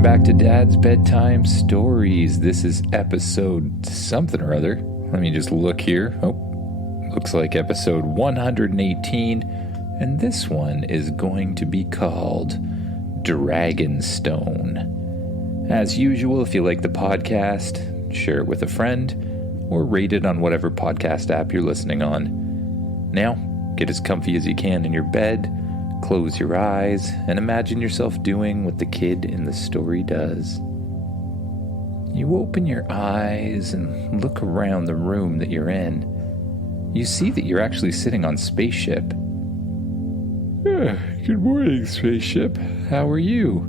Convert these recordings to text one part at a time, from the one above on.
Welcome back to Dad's Bedtime Stories. This is episode something or other. Let me just look here. Looks like episode 118. And this one is going to be called Dragonstone. As usual, if you like the podcast, share it with a friend or rate it on whatever podcast app you're listening on. Now, get as comfy as you can in your bed. Close your eyes and imagine yourself doing what the kid in the story does. You open your eyes and look around the room that you're in. You see that you're actually sitting on Spaceship. Good morning, Spaceship. How are you?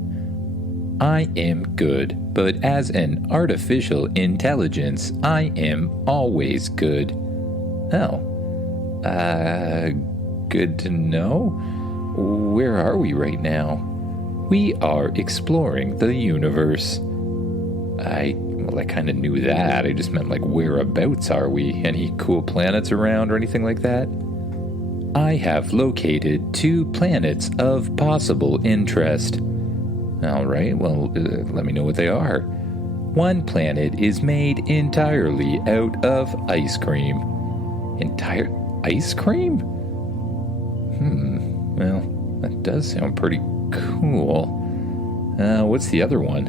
I am good, but as an artificial intelligence, I am always good. Oh. Good to know. Where are we right now? We are exploring the universe. I kind of knew that. I just meant whereabouts are we? Any cool planets around or anything like that? I have located 2 planets of possible interest. All right, let me know what they are. One planet is made entirely out of ice cream. Entire ice cream? Well, that does sound pretty cool. What's the other one?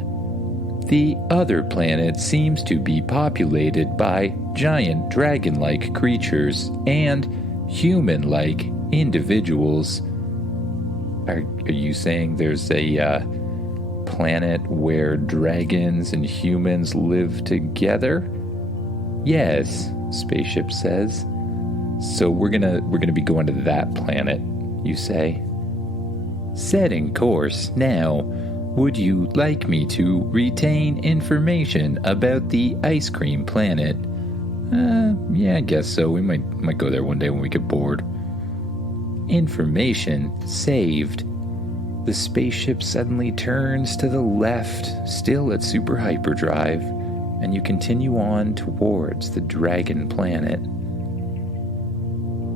The other planet seems to be populated by giant dragon-like creatures and human-like individuals. Are you saying there's a planet where dragons and humans live together? Yes, Spaceship says. So we're gonna be going to that planet, you say. Setting course now. Would you like me to retain information about the ice cream planet? Yeah, I guess so. We might go there one day when we get bored. Information saved. The spaceship suddenly turns to the left, still at super hyperdrive, and you continue on towards the dragon planet.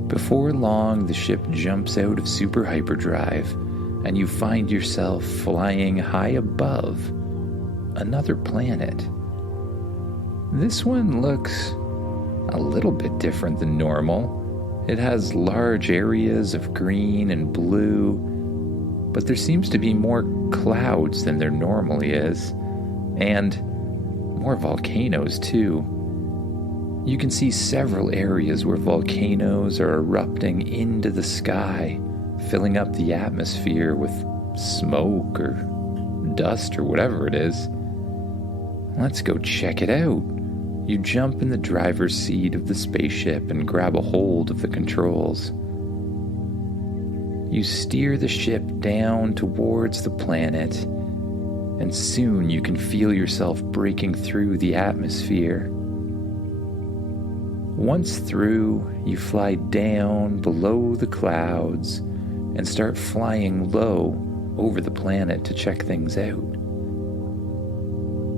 Before long, the ship jumps out of super hyperdrive, and you find yourself flying high above another planet. This one looks a little bit different than normal. It has large areas of green and blue, but there seems to be more clouds than there normally is, and more volcanoes too. You can see several areas where volcanoes are erupting into the sky, filling up the atmosphere with smoke or dust or whatever it is. Let's go check it out. You jump in the driver's seat of the spaceship and grab a hold of the controls. You steer the ship down towards the planet, and soon you can feel yourself breaking through the atmosphere. Once through, you fly down below the clouds and start flying low over the planet to check things out.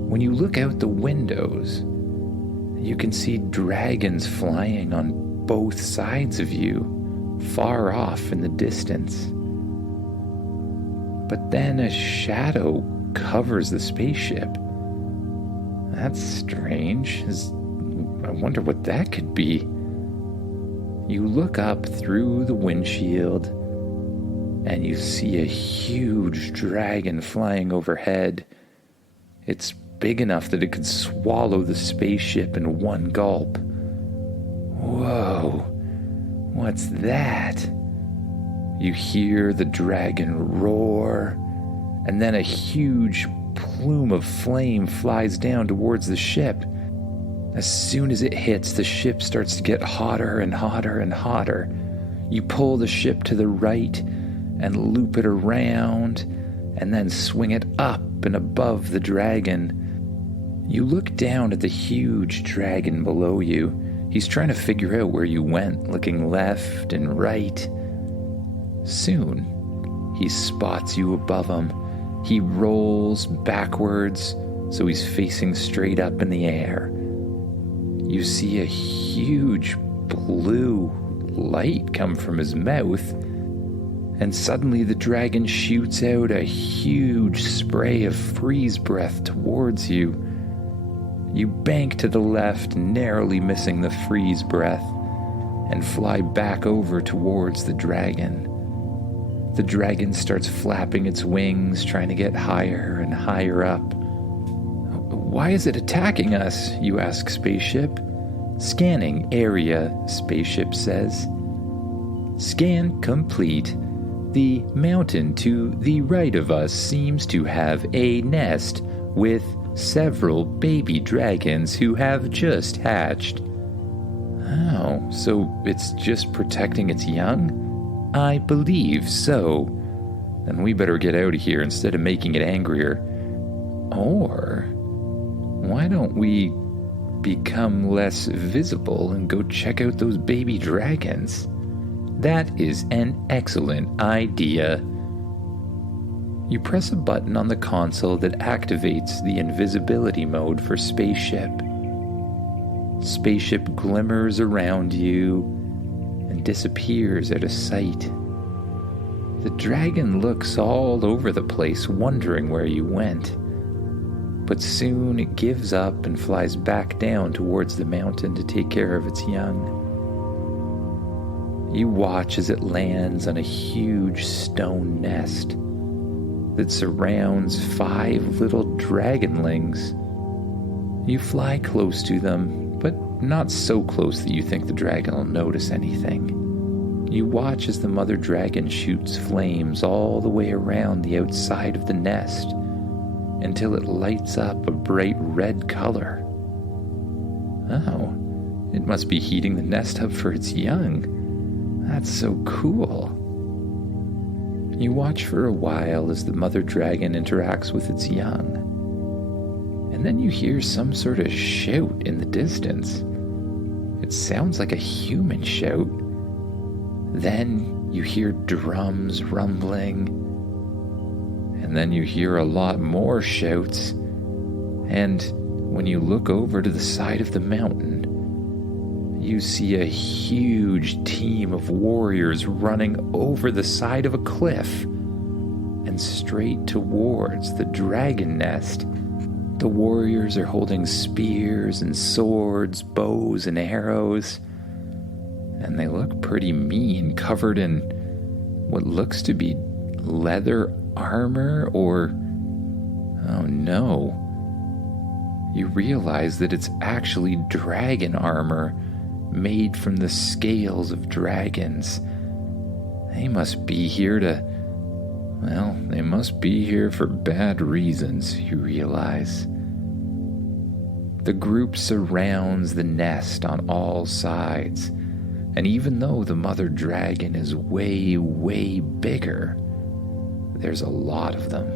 When you look out the windows, you can see dragons flying on both sides of you, far off in the distance. But then a shadow covers the spaceship. That's strange. I wonder what that could be. You look up through the windshield, and you see a huge dragon flying overhead. It's big enough that it could swallow the spaceship in one gulp. Whoa, what's that? You hear the dragon roar, and then a huge plume of flame flies down towards the ship. As soon as it hits, the ship starts to get hotter and hotter and hotter. You pull the ship to the right and loop it around, and then swing it up and above the dragon. You look down at the huge dragon below you. He's trying to figure out where you went, looking left and right. Soon, he spots you above him. He rolls backwards, so he's facing straight up in the air. You see a huge blue light come from his mouth, and suddenly the dragon shoots out a huge spray of freeze breath towards you. You bank to the left, narrowly missing the freeze breath, and fly back over towards the dragon. The dragon starts flapping its wings, trying to get higher and higher up. "Why is it attacking us?" you ask Spaceship. "Scanning area," Spaceship says. "Scan complete. The mountain to the right of us seems to have a nest with several baby dragons who have just hatched." "Oh, so it's just protecting its young?" "I believe so." "Then we better get out of here instead of making it angrier. Or why don't we become less visible and go check out those baby dragons?" "That is an excellent idea." You press a button on the console that activates the invisibility mode for Spaceship. Spaceship glimmers around you and disappears out of sight. The dragon looks all over the place, wondering where you went. But soon it gives up and flies back down towards the mountain to take care of its young. You watch as it lands on a huge stone nest that surrounds 5 little dragonlings. You fly close to them, but not so close that you think the dragon will notice anything. You watch as the mother dragon shoots flames all the way around the outside of the nest until it lights up a bright red color. Oh, it must be heating the nest up for its young. That's so cool. You watch for a while as the mother dragon interacts with its young. And then you hear some sort of shout in the distance. It sounds like a human shout. Then you hear drums rumbling. And then you hear a lot more shouts. And when you look over to the side of the mountain, you see a huge team of warriors running over the side of a cliff and straight towards the dragon nest. The warriors are holding spears and swords, bows and arrows, and they look pretty mean, covered in what looks to be leather armor or... oh no. You realize that it's actually dragon armor made from the scales of dragons. They must be here they must be here for bad reasons, you realize. The group surrounds the nest on all sides, and even though the mother dragon is way, way bigger, there's a lot of them.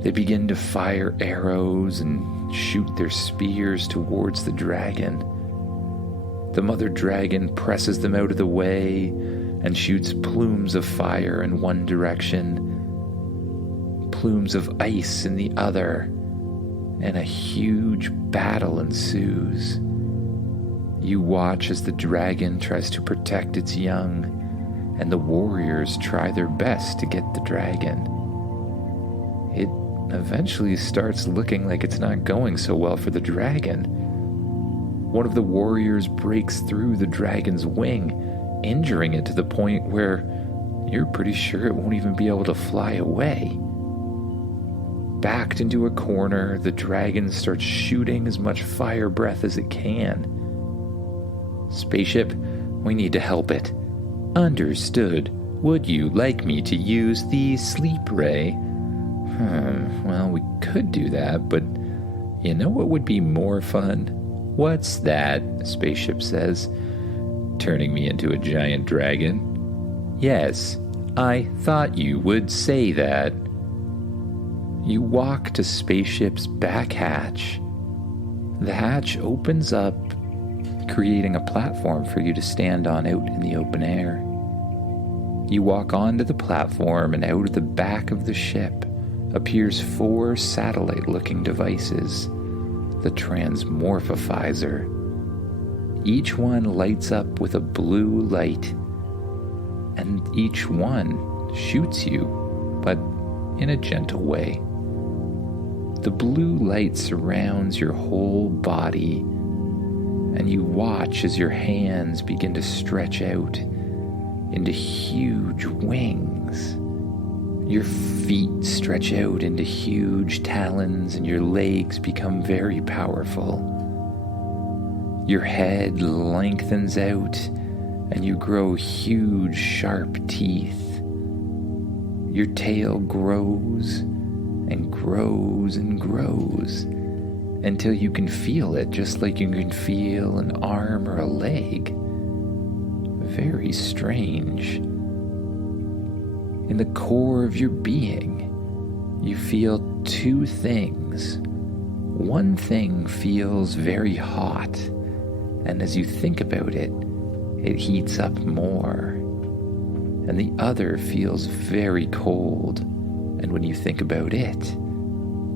They begin to fire arrows and shoot their spears towards the dragon. The mother dragon presses them out of the way and shoots plumes of fire in one direction, plumes of ice in the other, and a huge battle ensues. You watch as the dragon tries to protect its young, and the warriors try their best to get the dragon. It eventually starts looking like it's not going so well for the dragon. One of the warriors breaks through the dragon's wing, injuring it to the point where you're pretty sure it won't even be able to fly away. Backed into a corner, the dragon starts shooting as much fire breath as it can. "Spaceship, we need to help it." "Understood. Would you like me to use the sleep ray?" Well, we could do that, but you know what would be more fun? "What's that?" Spaceship says, turning me into a giant dragon. "Yes, I thought you would say that." You walk to Spaceship's back hatch. The hatch opens up, creating a platform for you to stand on out in the open air. You walk onto the platform, and out of the back of the ship appears 4 satellite-looking devices. The transmorphifizer. Each one lights up with a blue light. and each one shoots you, but in a gentle way. The blue light surrounds your whole body, and you watch as your hands begin to stretch out into huge wings. Your feet stretch out into huge talons, and your legs become very powerful. Your head lengthens out, and you grow huge, sharp teeth. Your tail grows and grows and grows until you can feel it, just like you can feel an arm or a leg. Very strange. In the core of your being, you feel two things. One thing feels very hot, and as you think about it, it heats up more. And the other feels very cold, and when you think about it,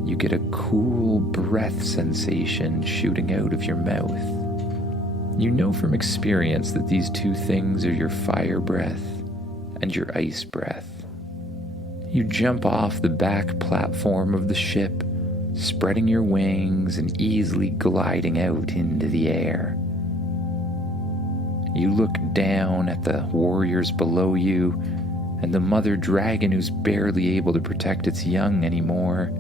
you get a cool breath sensation shooting out of your mouth. You know from experience that these two things are your fire breath and your ice breath. You jump off the back platform of the ship, spreading your wings and easily gliding out into the air. You look down at the warriors below you and the mother dragon who's barely able to protect its young anymore.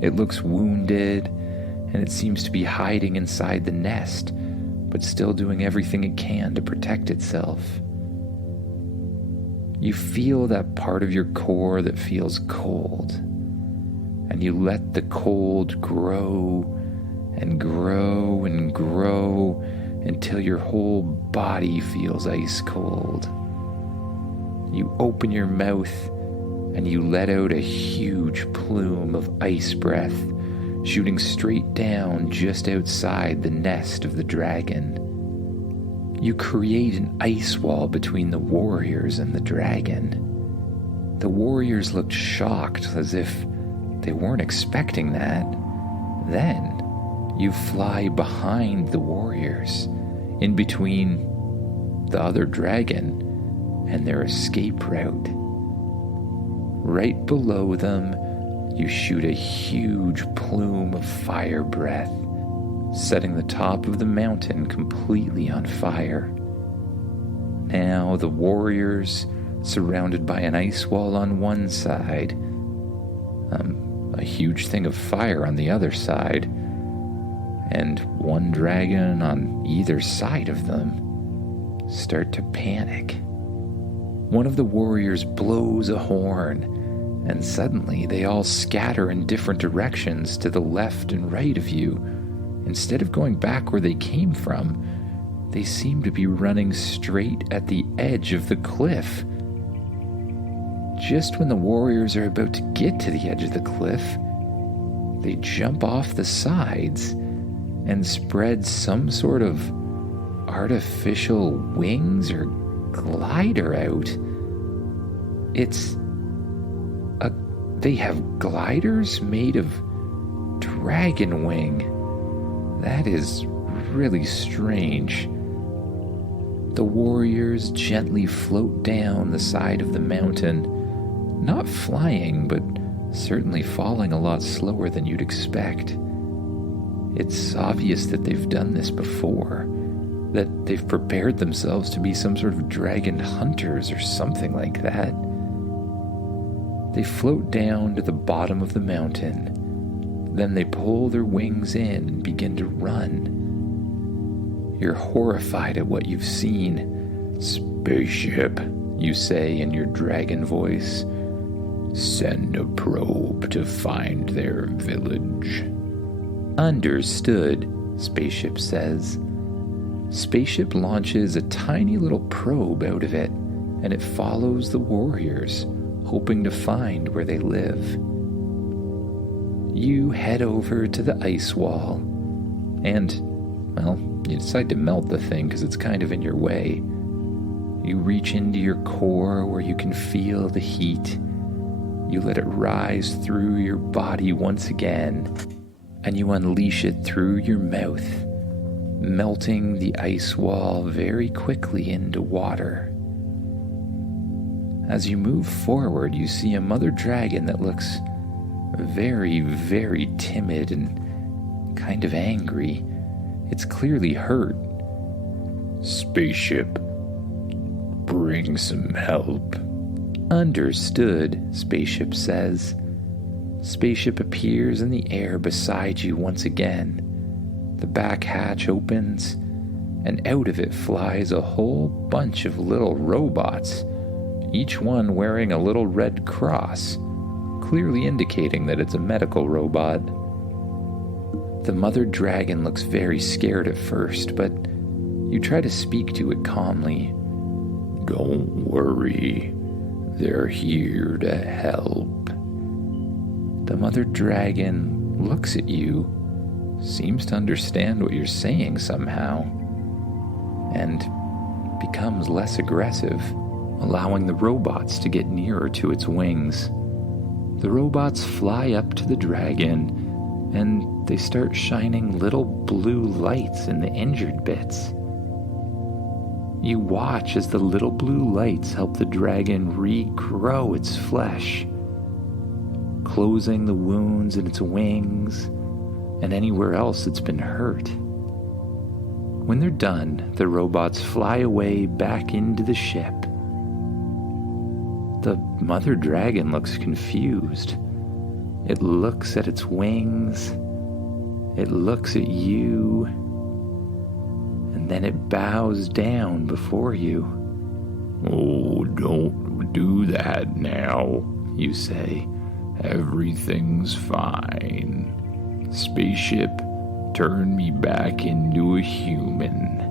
It looks wounded, and it seems to be hiding inside the nest, but still doing everything it can to protect itself. You feel that part of your core that feels cold, and you let the cold grow and grow and grow until your whole body feels ice cold. You open your mouth and you let out a huge plume of ice breath, shooting straight down just outside the nest of the dragon. You create an ice wall between the warriors and the dragon. The warriors looked shocked, as if they weren't expecting that. Then you fly behind the warriors, in between the other dragon and their escape route. Right below them, you shoot a huge plume of fire breath, setting the top of the mountain completely on fire. Now the warriors, surrounded by an ice wall on one side, a huge thing of fire on the other side, and one dragon on either side of them, start to panic. One of the warriors blows a horn, and suddenly they all scatter in different directions to the left and right of you. Instead of going back where they came from, they seem to be running straight at the edge of the cliff. Just when the warriors are about to get to the edge of the cliff, they jump off the sides and spread some sort of artificial wings or glider out. They have gliders made of dragon wing. That is really strange. The warriors gently float down the side of the mountain, not flying, but certainly falling a lot slower than you'd expect. It's obvious that they've done this before, that they've prepared themselves to be some sort of dragon hunters or something like that. They float down to the bottom of the mountain. Then they pull their wings in and begin to run. You're horrified at what you've seen. "Spaceship," you say in your dragon voice. "Send a probe to find their village." "Understood," Spaceship says. Spaceship launches a tiny little probe out of it, and it follows the warriors, hoping to find where they live. You head over to the ice wall, and, well, you decide to melt the thing because it's kind of in your way. You reach into your core where you can feel the heat. You let it rise through your body once again, and you unleash it through your mouth, melting the ice wall very quickly into water. As you move forward, you see a mother dragon that looks very, very timid and kind of angry. It's clearly hurt. "Spaceship, bring some help." "Understood," Spaceship says. Spaceship appears in the air beside you once again. The back hatch opens, and out of it flies a whole bunch of little robots, each one wearing a little red cross, clearly indicating that it's a medical robot. The mother dragon looks very scared at first, but you try to speak to it calmly. "Don't worry, they're here to help." The mother dragon looks at you, seems to understand what you're saying somehow, and becomes less aggressive, allowing the robots to get nearer to its wings. The robots fly up to the dragon, and they start shining little blue lights in the injured bits. You watch as the little blue lights help the dragon regrow its flesh, closing the wounds in its wings and anywhere else it's been hurt. When they're done, the robots fly away back into the ship. The mother dragon looks confused. It looks at its wings, it looks at you, and then it bows down before you. "Oh, don't do that now," you say. "Everything's fine. Spaceship, turn me back into a human."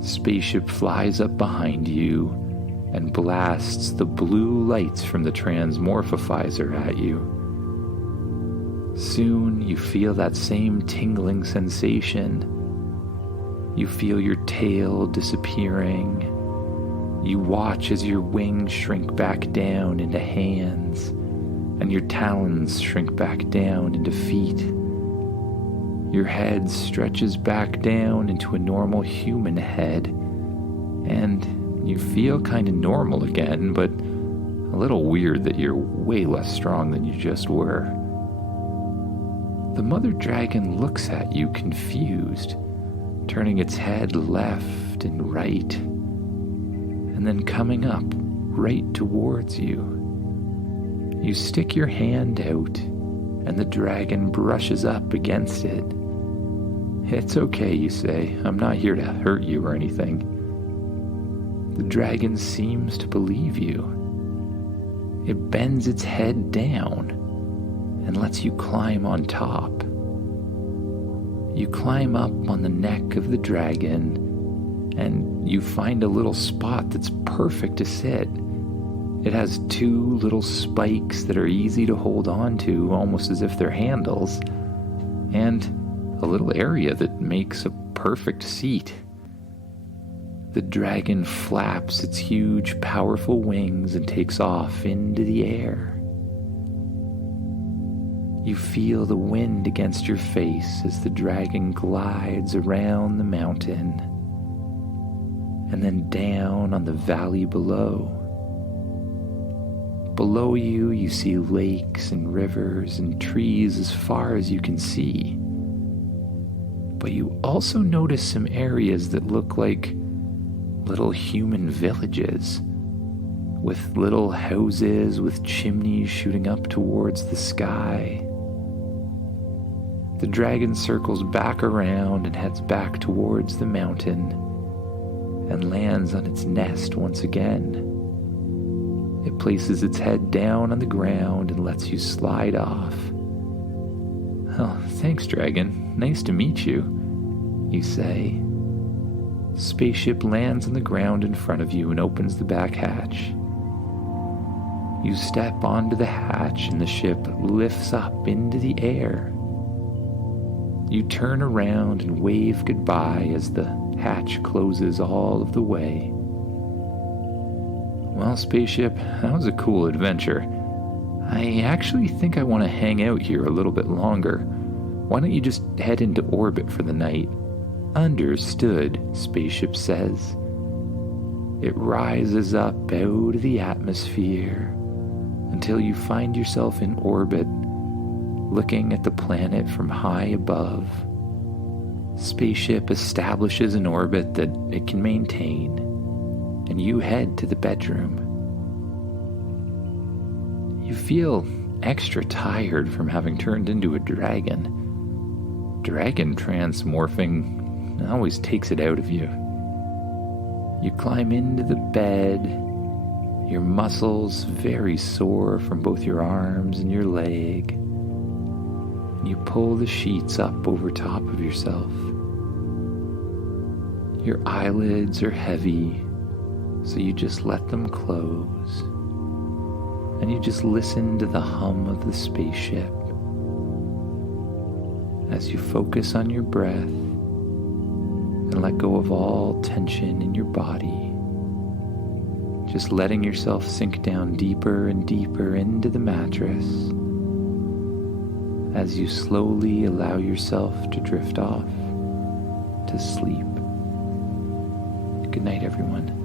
Spaceship flies up behind you and blasts the blue lights from the transmorphifizer at you. Soon you feel that same tingling sensation. You feel your tail disappearing. You watch as your wings shrink back down into hands, and your talons shrink back down into feet. Your head stretches back down into a normal human head, and you feel kind of normal again, but a little weird that you're way less strong than you just were. The mother dragon looks at you confused, turning its head left and right, and then coming up right towards you. You stick your hand out, and the dragon brushes up against it. "It's okay," you say. "I'm not here to hurt you or anything." The dragon seems to believe you. It bends its head down and lets you climb on top. You climb up on the neck of the dragon, and you find a little spot that's perfect to sit. It has two little spikes that are easy to hold on to, almost as if they're handles, and a little area that makes a perfect seat. The dragon flaps its huge, powerful wings and takes off into the air. You feel the wind against your face as the dragon glides around the mountain and then down on the valley below. Below you, you see lakes and rivers and trees as far as you can see. But you also notice some areas that look like little human villages, with little houses with chimneys shooting up towards the sky. The dragon circles back around and heads back towards the mountain and lands on its nest once again. It places its head down on the ground and lets you slide off. "Oh, thanks, dragon. Nice to meet you," you say. Spaceship lands on the ground in front of you and opens the back hatch. You step onto the hatch and the ship lifts up into the air. You turn around and wave goodbye as the hatch closes all of the way. "Well, Spaceship, that was a cool adventure. I actually think I want to hang out here a little bit longer. Why don't you just head into orbit for the night?" "Understood," Spaceship says. It rises up out of the atmosphere until you find yourself in orbit, looking at the planet from high above. Spaceship establishes an orbit that it can maintain, and you head to the bedroom. You feel extra tired from having turned into a dragon. Dragon transmorphing always takes it out of you. You climb into the bed, your muscles very sore from both your arms and your leg. You pull the sheets up over top of yourself. Your eyelids are heavy, so you just let them close. And you just listen to the hum of the spaceship as you focus on your breath and let go of all tension in your body. Just letting yourself sink down deeper and deeper into the mattress as you slowly allow yourself to drift off to sleep. Good night, everyone.